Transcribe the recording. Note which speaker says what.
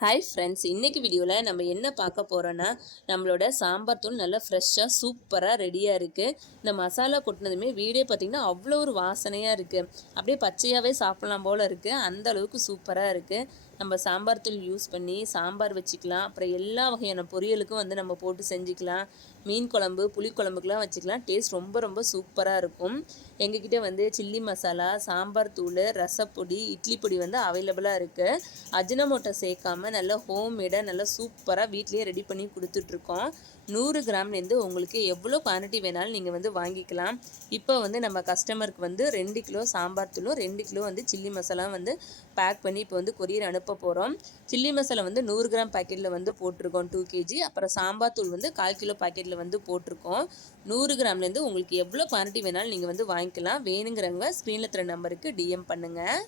Speaker 1: Hi friends இன்றைக்கி வீடியோவில் நம்ம என்ன பார்க்க போகிறோன்னா நம்மளோட சாம்பார் தூள் நல்லா ஃப்ரெஷ்ஷாக சூப்பராக ரெடியாக இருக்குது இந்த மசாலா கொட்டினதுமே வீடே பார்த்திங்கன்னா அவ்வளோ ஒரு வாசனையாக இருக்குது அப்படியே பச்சையாகவே சாப்பிட்லாம் போல் இருக்குது அந்த அளவுக்கு சூப்பராக இருக்குது நம்ம சாம்பார் தூள் யூஸ் பண்ணி சாம்பார் வச்சுக்கலாம். அப்புறம் எல்லா வகையான பொரியலுக்கும் வந்து நம்ம போட்டு செஞ்சுக்கலாம். மீன் குழம்பு புளிக்குழம்புக்கெலாம் வச்சுக்கலாம். டேஸ்ட் ரொம்ப ரொம்ப சூப்பராக இருக்கும். எங்ககிட்ட வந்து சில்லி மசாலா சாம்பார் தூள் ரசப்பொடி இட்லி பொடி வந்து அவைலபிளாக இருக்குது அஜினமோட்டை சேர்க்காம இல்லாமல் நல்லா ஹோம்மேடாக நல்லா சூப்பராக வீட்லேயே ரெடி பண்ணி கொடுத்துட்ருக்கோம். நூறு கிராம்லேருந்து உங்களுக்கு எவ்வளோ குவான்டிட்டி வேணாலும் நீங்கள் வந்து வாங்கிக்கலாம். இப்போ வந்து நம்ம கஸ்டமருக்கு வந்து ரெண்டு கிலோ சாம்பார் தூளும் ரெண்டு கிலோ வந்து சில்லி மசாலா வந்து பேக் பண்ணி இப்போ வந்து கொரியர் அனுப்ப போகிறோம் சில்லி மசாலா வந்து நூறு கிராம் பாக்கெட்டில் வந்து போட்டிருக்கோம் டூ கேஜி அப்புறம் சாம்பார் தூள் வந்து கால் கிலோ பாக்கெட்டில் வந்து போட்டிருக்கோம். நூறு கிராம்லேருந்து உங்களுக்கு எவ்வளோ குவான்டிட்டி வேணாலும் நீங்கள் வந்து வாங்கிக்கலாம். வேணுங்கிறவங்க ஸ்க்ரீனில் தர நம்பருக்கு டிஎம் பண்ணுங்கள்